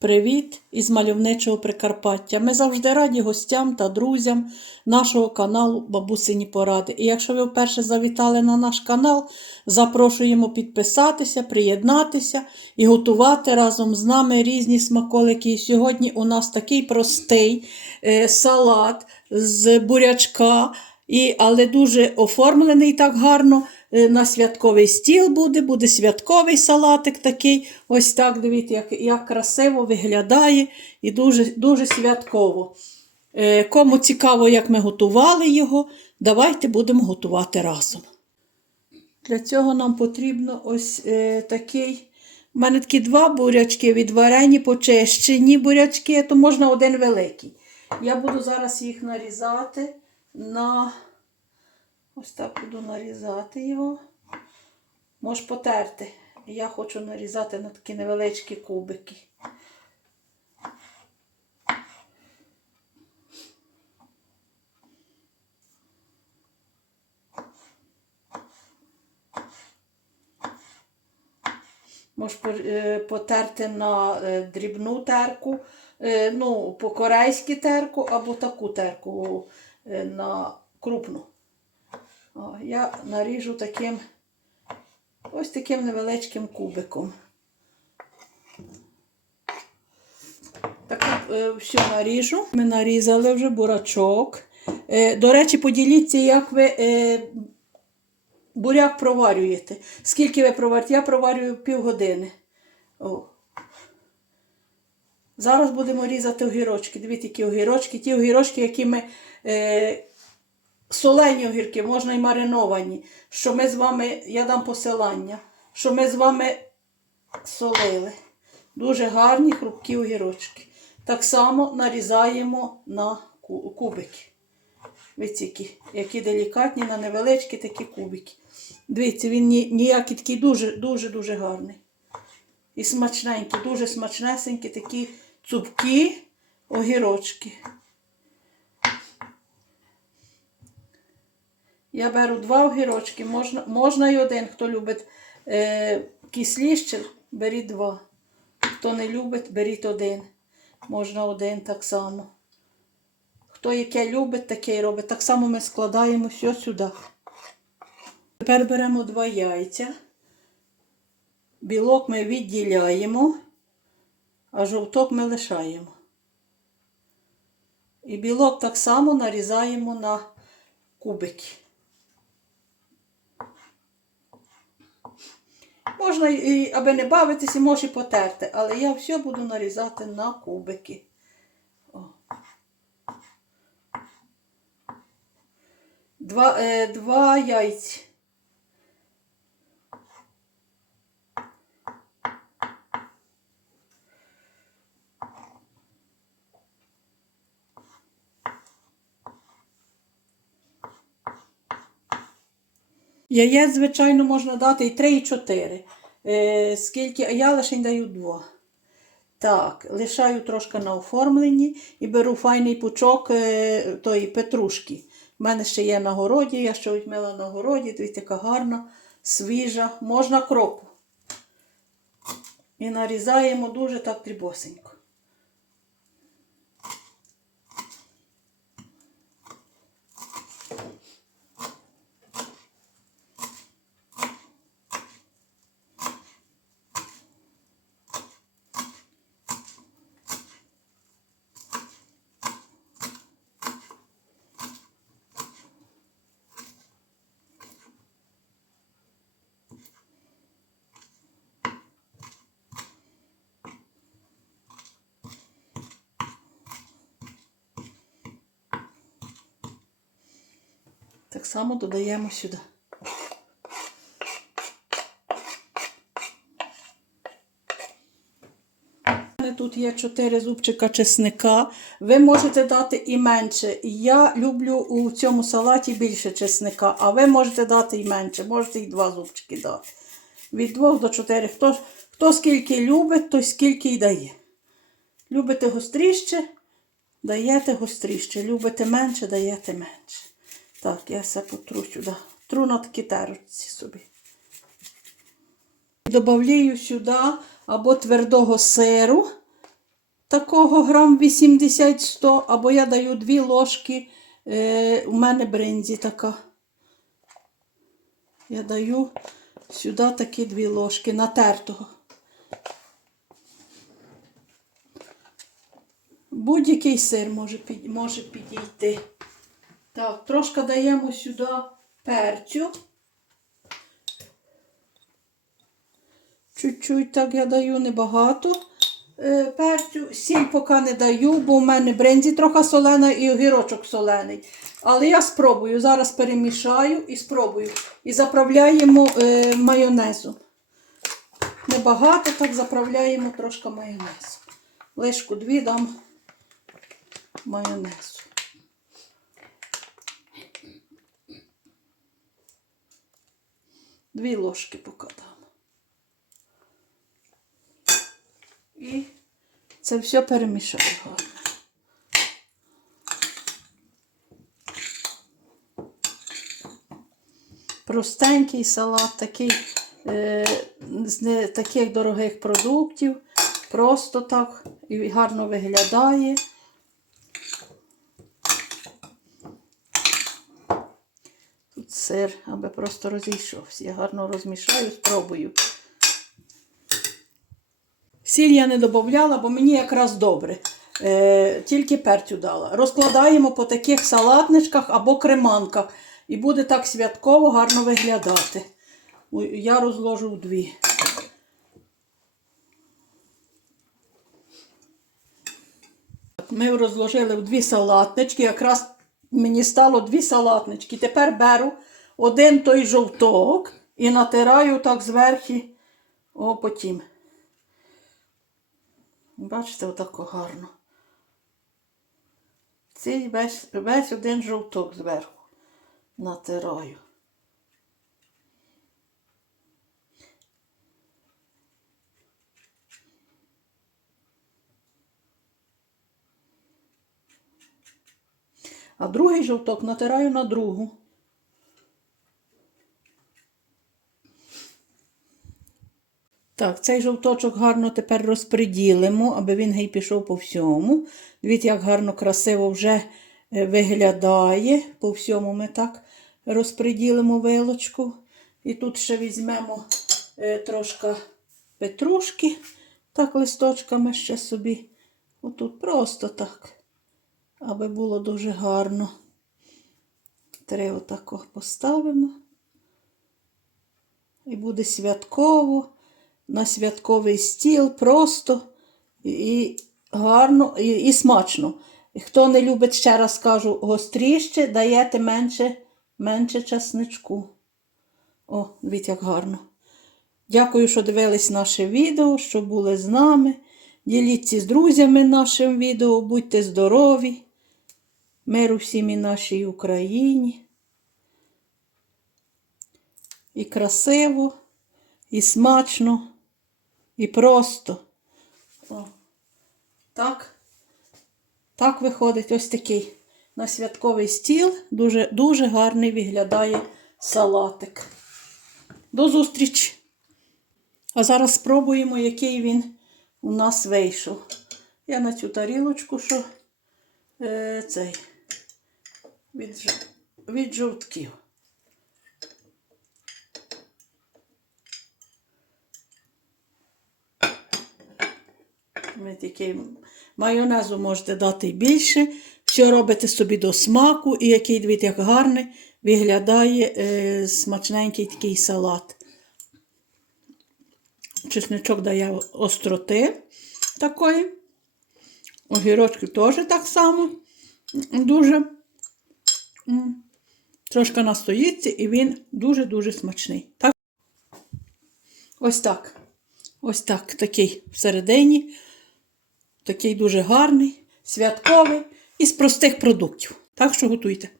Привіт із мальовничого Прикарпаття. Ми завжди раді гостям та друзям нашого каналу Бабусині Поради. І якщо ви вперше завітали на наш канал, запрошуємо підписатися, приєднатися і готувати разом з нами різні смаколики. І сьогодні у нас такий простий е, салат з бурячка, і, але дуже оформлений так гарно. Е, На святковий стіл буде, буде святковий салатик такий. Ось так, дивіться, як, як красиво виглядає і дуже, дуже святково. Е, Кому цікаво, як ми готували його, давайте будемо готувати разом. Для цього нам потрібно ось е, такий. У мене такі два бурячки відварені, почищені бурячки, то можна один великий. Я буду зараз їх нарізати на. Ось так буду нарізати його. Можеш потерти. Я хочу нарізати на такі невеличкі кубики. Можеш е, потерти на е, дрібну терку, е, ну, по-корейськи терку або таку терку на крупну. О, я наріжу таким ось таким невеличким кубиком. Так все наріжу. Ми нарізали вже бурачок. Е, до речі, поділіться, як ви е, буряк проварюєте. Скільки ви проварюєте? Я проварюю півгодини. О. Зараз будемо різати огірочки. Дивіться, які огірочки. Ті огірочки, які ми. Е, солені огірки, можна і мариновані, що ми з вами, я дам посилання, що ми з вами солили. Дуже гарні хрупкі огірочки. Так само нарізаємо на кубики. Дивіться, які, які делікатні, на невеличкі такі кубики. Дивіться, він ні- ніякий такий дуже-дуже-дуже гарний. І смачненький, дуже смачнесенькі такі цупкі огірочки. Я беру два огірочки, можна, можна і один. Хто любить е, кисліще, беріть два. Хто не любить, беріть один. Можна один так само. Хто яке любить, таке й робить. Так само ми складаємо все сюди. Тепер беремо два яйця. Білок ми відділяємо, а жовток ми лишаємо. І білок так само нарізаємо на кубики. Можна, і, аби не бавитися, може і потерти, але я все буду нарізати на кубики. О. Два, е, два яйця. Яєць, звичайно, можна дати і 3, і 4. Е, скільки, а я лише даю 2. Так, лишаю трошки на оформленні і беру файний пучок е, тої петрушки. У мене ще є на городі, я ще відмила на городі, дивіться, яка гарна, свіжа, можна кропу. І нарізаємо дуже так дрібосенько. Так само додаємо сюди. Тут є 4 зубчика чесника. Ви можете дати і менше. Я люблю у цьому салаті більше чесника, а ви можете дати і менше. Можете і 2 зубчики дати. Від 2 до 4. Хто, хто скільки любить, той скільки й дає. Любите гостріще, даєте гостріще. Любите менше, даєте менше. Так, я все потру сюди. Тру на такі терочці собі. Добавляю сюди або твердого сиру, такого грам 80-100, або я даю 2 ложки. Е, у мене бринзі така. Я даю сюди такі 2 ложки натертого. Будь-який сир може, може підійти. Так, трошки даємо сюди перцю. Чуть-чуть так я даю небагато е, перцю. Сіль поки не даю, бо в мене брензі трохи солена і огірочок солений. Але я спробую. Зараз перемішаю і спробую. І заправляємо е, майонезом. Небагато, так заправляємо трошки майонезу. Лишку дві дам майонезу. Дві ложки покладам. І це все перемішаю гарно. Простенький салат, такий е, з не таких дорогих продуктів. Просто так і гарно виглядає. Тут сир, аби просто розійшовся. Я гарно розмішаю, спробую. Сіль я не додавала, бо мені якраз добре. Е, тільки перцю дала. Розкладаємо по таких салатничках або креманках. І буде так святково гарно виглядати. Я розложу дві. Ми розложили в дві салатнички. Якраз мені стало дві салатнички. Тепер беру один той жовток і натираю так зверху. О, потім. Бачите, отако гарно. Цей весь, весь один жовток зверху натираю. А другий жовток натираю на другу. Так, цей жовточок гарно тепер розподілимо, аби він гей пішов по всьому. Дивіться, як гарно, красиво вже е, виглядає. По всьому ми так розподілимо вилочку. І тут ще візьмемо е, трошки петрушки, так листочками ще собі. Отут просто так, аби було дуже гарно. Три отако поставимо. І буде святково на святковий стіл просто і гарно, і, і смачно. І хто не любить, ще раз кажу, гостріше, даєте менше, менше часничку. О, дивіться, як гарно. Дякую, що дивились наше відео, що були з нами. Діліться з друзями нашим відео, будьте здорові. Миру всім і нашій Україні. І красиво, і смачно, і просто. О, так. Так виходить ось такий на святковий стіл. Дуже, дуже гарний виглядає салатик. До зустрічі! А зараз спробуємо, який він у нас вийшов. Я на цю тарілочку, що е, цей від, від жовтків. Тільки майонезу можете дати більше. Все робите собі до смаку, і який дивіться, як гарний виглядає е, смачненький такий салат. Чесничок дає остроти такої. Огірочки теж так само. Дуже трошки настоїться, і він дуже-дуже смачний. Так? Ось так. Ось так, такий всередині. Такий дуже гарний, святковий із простих продуктів. Так що готуйте.